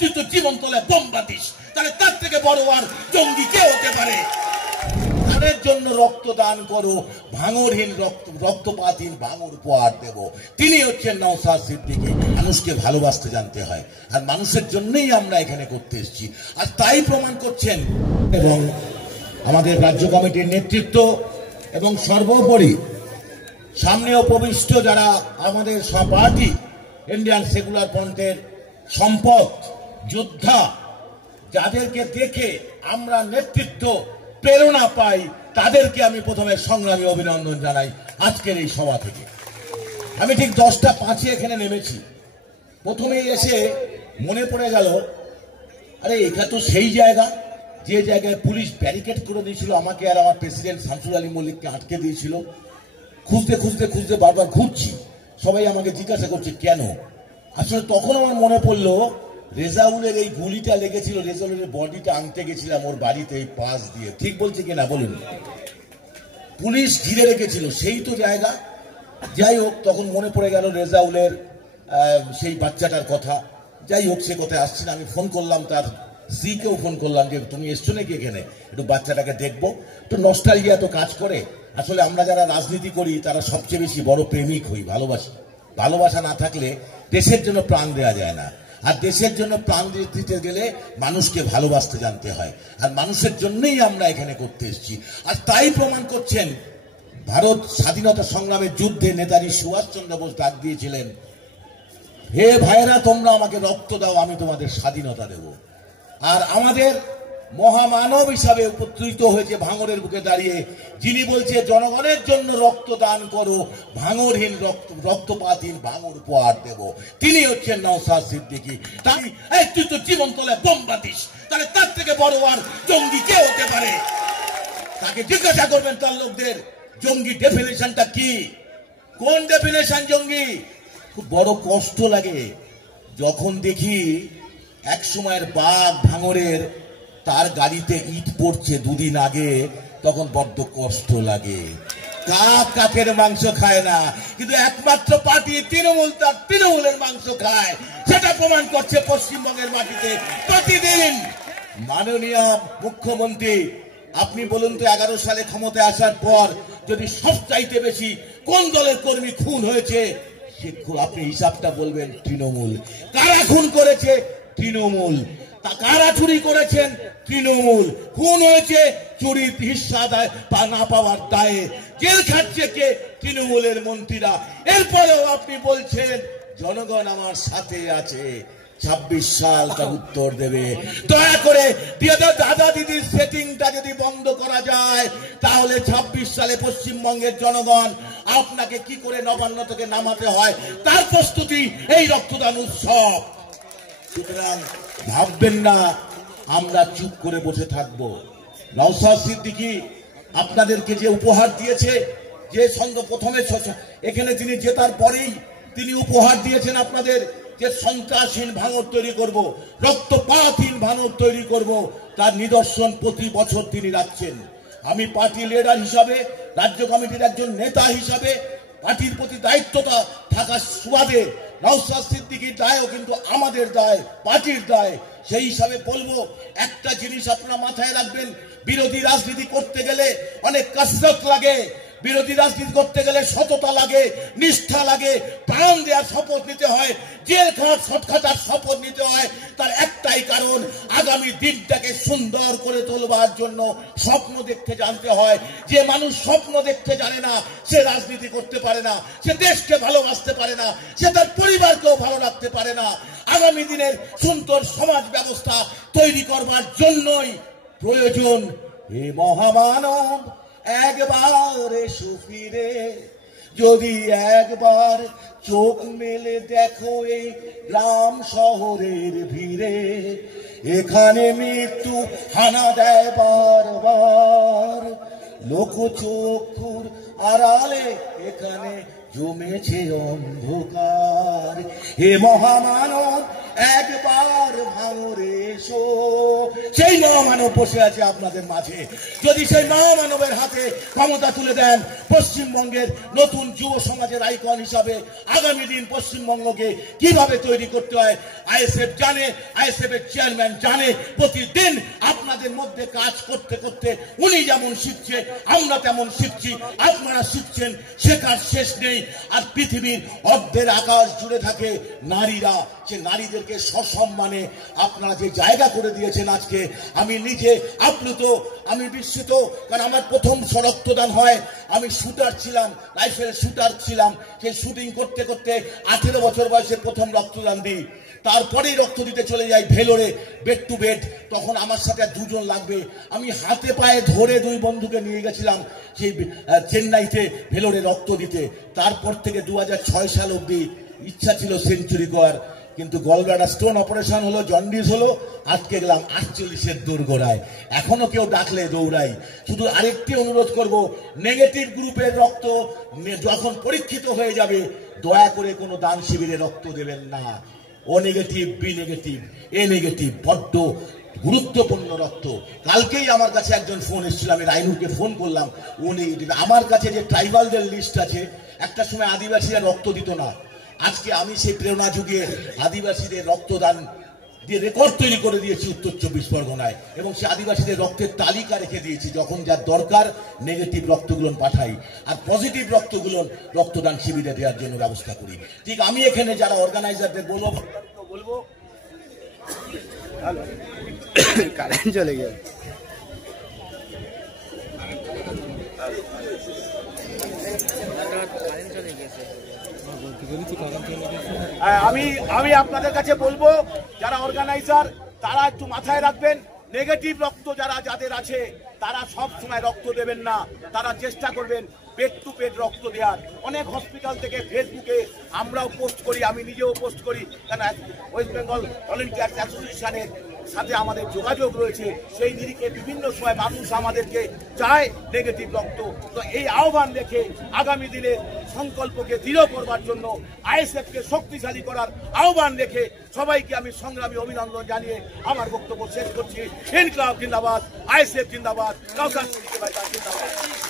তুই তো জীবন তলে বোম বাতিস, তাহলে তার থেকে বড় আর জঙ্গি কে হতে পারে? তাদের জন্য রক্তদান করো, ভাঙরহীন রক্তপাতহীন ভাঙর উপহার দেব। তিনি হচ্ছেন নওশাদ সিদ্দিকী। মানুষকে ভালোবাসতে জানতে হয়, আর মানুষের জন্যই আমরা এখানে করতে এসেছি, আর তাই প্রমাণ করছেন। এবং আমাদের রাজ্য কমিটির নেতৃত্ব এবং সর্বোপরি সামনে উপবিষ্ট যারা আমাদের পার্টি ইন্ডিয়ান সেকুলার ফ্রন্টের সম্পদ যোদ্ধা, যাদেরকে দেখে আমরা নেতৃত্ব প্রেরণা পাই, তাদেরকে আমি প্রথমে সংগ্রামী অভিনন্দন জানাই আজকের এই সভা থেকে। আমি ঠিক 10:05 এখানে নেমেছি। প্রথমেই এসে মনে পড়ে গেল, আরে এটা তো সেই জায়গা যে জায়গায় পুলিশ ব্যারিকেড করে দিয়েছিল, আমাকে আর আমার প্রেসিডেন্ট শামসুল আলী মল্লিককে আটকে দিয়েছিল। খুঁজতে খুঁজতে খুঁজতে বারবার ঘুরছি, সবাই আমাকে জিজ্ঞাসা করছে কেন। আসলে তখন আমার মনে পড়লো, রেজাউলের এই গুলিটা লেগেছিল, রেজাউলের বডিটা আনতে গেছিলাম ওর বাড়িতে এই পাশ দিয়ে। ঠিক বলছে কিনা বলুন? পুলিশ ঘিরে রেখেছিল, সেই তো জায়গা। যাই হোক, তখন মনে পড়ে গেল রেজাউলের সেই বাচ্চাটার কথা। যাই হোক, সে কথায় আসছি না। আমি ফোন করলাম, তার স্ত্রীকেও ফোন করলাম যে তুমি এসছো নাকি এখানে, একটু বাচ্চাটাকে দেখবো। তো নস্টালজিয়া তো কাজ করে। আসলে আমরা যারা রাজনীতি করি তারা সবচেয়ে বেশি বড় প্রেমিক হই, ভালোবাসি। ভালোবাসা না থাকলে দেশের জন্য প্রাণ দেওয়া যায় না, আর দেশের জন্য প্রাণ দিতে গেলে মানুষকে ভালোবাসতে জানতে হয়, আর মানুষের জন্যই আমরা এখানে করতে এসেছি। আর তাই প্রমাণ করছেন, ভারত স্বাধীনতা সংগ্রামের যুদ্ধে নেতাজি সুভাষচন্দ্র বোস ডাক দিয়েছিলেন, হে ভাইয়েরা তোমরা আমাকে রক্ত দাও, আমি তোমাদের স্বাধীনতা দেব। আর আমাদের মহামানব হিসাবে উপস্থিত হয়েছে ভাঙরের বুকে দাঁড়িয়ে, যিনি বলছে জনগণের জন্য রক্তদান করো, ভাঙরহীন রক্তপাতহীন ভাঙর উপহার দেব। তিনি হচ্ছেন নওশাদ সিদ্দিকী। তাই তুই তো জীবন তলে বোম বাতিস, তাহলে তার থেকে বড় আর জঙ্গি কে হতে পারে? তাকে জিজ্ঞাসা করবেন তার লোকদের, জঙ্গি ডেফিনেশনটা কি, কোন ডেফিনেশন জঙ্গি? খুব বড় কষ্ট লাগে যখন দেখি এক সময়ের বাঘ ভাঙরের তার গাড়িতে ইট পড়ছে দুদিন আগে, তখন বড্ড কষ্ট লাগে। কাক কাকের মাংস খায় না, কিন্তু একমাত্র পার্টি তৃণমূল তার তৃণমূলের মাংস খায়। সেটা প্রমাণ করছে পশ্চিমবঙ্গের মাটিতে প্রতিদিন। মাননীয় মুখ্যমন্ত্রী, আপনি বলুন তো 11 সালে ক্ষমতায় আসার পর যদি সবচাইতে বেশি কোন দলের কর্মী খুন হয়েছে, সে আপনি হিসাবটা বলবেন তৃণমূল। কারা খুন করেছে? তৃণমূল। কারা চুরি করেছেন? তৃণমূল। খুন হয়েছে চুরির হিস্সা দেয় বা না পাওয়ার দায়ে, জেল খাটছে কে? তৃণমূলের মন্ত্রীরা। এরপরেও আপনি বলছেন জনগণ আমার সাথে আছে। 26 সাল তার উত্তর দেবে। দয়া করে দাদা দিদির সেটিংটা যদি বন্ধ করা যায়, তাহলে 26 সালে পশ্চিমবঙ্গের জনগণ আপনাকে কি করে নবান্ন থেকে নামাতে হয় তার প্রস্তুতি এই রক্তদান উৎসব। সুতরাং ভাববেন না আমরা চুপ করে বসে থাকবো। নওশাদ সিদ্দিকী আপনাদেরকে যে উপহার দিয়েছে, যে সঙ্গে প্রথমে এখানে তিনি জেতার পরেই তিনি উপহার দিয়েছেন আপনাদের, যে সন্ত্রাসহীন ভাঙর তৈরি করব, রক্তপাতহীন ভাঙর তৈরি করব, তার নিদর্শন প্রতি বছর তিনি রাখছেন। আমি পার্টি লিডার হিসাবে, রাজ্য কমিটির একজন নেতা হিসাবে, পার্টির প্রতি দায়িত্বটা থাকার সুবাদে নওশাদ সিদ্দিকীর দায়ও কিন্তু আমাদের দায়, পার্টির দায়। সেই হিসাবে বলবো, একটা জিনিস আপনারা মাথায় রাখবেন, বিরোধী রাজনীতি করতে গেলে অনেক কসরত লাগে, বিরোধী রাজনীতি করতে গেলে সততা লাগে, নিষ্ঠা লাগে, প্রাণ দেওয়ার শপথ নিতে হয়, জেল খাটার শপথ নিতে হয়। তার একটাই কারণ, আগামী দিনটাকে সুন্দর করে তোলবার জন্য স্বপ্ন দেখতে জানতে হয়। যে মানুষ স্বপ্ন দেখতে জানে না, সে রাজনীতি করতে পারে না, সে দেশকে ভালোবাসতে পারে না, সে তার পরিবারকেও ভালো রাখতে পারে না। আগামী দিনের সুন্দর সমাজ ব্যবস্থা তৈরি করবার জন্যই প্রয়োজন হে মহামানব একবার এসো ফিরে, যদি একবার চোখ মেলে দেখো এই গ্রাম শহরের ভিড়ে, এখানে মৃত্যু হানা দেয় বারবার, লোকচক্ষুর আড়ালে এখানে জমেছে অন্ধকার। হে মহামানব একবার ভাঙরে এসো। সেই মহামানব বসে আছে আপনাদের মাঝে। যদি সেই মহামানবের হাতে ক্ষমতা তুলে দেন, পশ্চিমবঙ্গের নতুন যুব সমাজের আইকন হিসাবে আগামী দিন পশ্চিমবঙ্গকে কিভাবে তৈরি করতে হয় আইএসএফ জানে, আইএসএফ এর চেয়ারম্যান জানে। প্রতিদিন আপনাদের মধ্যে কাজ করতে করতে উনি যেমন শিখছে, আমরা তেমন শিখছি, আপনারা শিখছেন, শেখার শেষ নেই। আর পৃথিবীর অর্ধের আকাশ জুড়ে থাকে নারীরা, সে নারীদেরকে সসম্মানে আপনারা যে জায়গা করে দিয়েছেন আজকে, আমি নিজে আপ্লুত, আমি বিস্মিত। কারণ আমার প্রথম রক্তদান হয়, আমি শুটার ছিলাম, রাইফেল শুটার ছিলাম। সেই শুটিং করতে করতে 18 বছর বয়সে প্রথম রক্তদান দিই। তারপরেই রক্ত দিতে চলে যাই ভেলোরে, বেড টু বেড। তখন আমার সাথে 2 জন লাগবে, আমি হাতে পায়ে ধরে 2 বন্ধুকে নিয়ে গেছিলাম সেই চেন্নাইতে ভেলোরে রক্ত দিতে। তারপর থেকে 2006 সাল অব্দি ইচ্ছা ছিল সেঞ্চুরি করার, কিন্তু গলব্লাডার স্টোন অপারেশন হলো, জন্ডিস হলো, আটকে গেলাম 48-এর দোরগোড়ায়। এখনো কেউ ডাকলে দৌড়াই। শুধু আরেকটি অনুরোধ করব, নেগেটিভ গ্রুপের রক্ত যখন পরীক্ষিত হয়ে যাবে, দয়া করে কোনো দান শিবিরে রক্ত দেবেন না। ও নেগেটিভ, বি নেগেটিভ, এ নেগেটিভ বড্ড গুরুত্বপূর্ণ রক্ত। কালকেই আমার কাছে একজন ফোন এসেছিল, আমি রাইনুরকে ফোন করলাম, ও নেগেটিভ। আমার কাছে যে ট্রাইবালদের লিস্ট আছে, একটা সময় আদিবাসীরা রক্ত দিত না, আজকে আমি সেই প্রেরণা যুগিয়ে আদিবাসীদের রক্তদান দিয়ে রেকর্ড তৈরি করে দিয়েছি উত্তর 24 পরগনায়, এবং সে আদিবাসীদের রক্তের তালিকা রেখে দিয়েছি। যখন যার দরকার নেগেটিভ রক্তগুলো পাঠাই, আর পজিটিভ রক্তগুলো রক্তদান শিবিরে দেওয়ার জন্য ব্যবস্থা করি। ঠিক আমি এখানে যারা অর্গানাইজারদের বলবো কারেন্ট চলে গেল। আমি আপনাদের কাছে বলবো, যারা অর্গানাইজার তারা একটু মাথায় রাখবেন, নেগেটিভ রক্ত যাদের আছে তারা সব সময় রক্ত দেবেন না। তারা চেষ্টা করবেন পেড টু পেড রক্ত দেওয়ার। অনেক হসপিটাল থেকে ফেসবুকে আমরাও পোস্ট করি, আমি নিজেও পোস্ট করি, কারণ ওয়েস্ট বেঙ্গল ভলেন্টিয়ার্স অ্যাসোসিয়েশনের সাথে আমাদের যোগাযোগ রয়েছে। সেই নিরিখে বিভিন্ন সময় মানুষ আমাদেরকে চায় নেগেটিভ রক্ত। তো এই আহ্বান রেখে আগামী দিনে সংকল্পকে দৃঢ় করবার জন্য, আইএসএফকে শক্তিশালী করার আহ্বান রেখে সবাইকে আমি সংগ্রামী অভিনন্দন জানিয়ে আমার বক্তব্য শেষ করছি। ইনকলাব জিন্দাবাদ, আইএসএফ জিন্দাবাদ, কাউসার জিন্দাবাদ।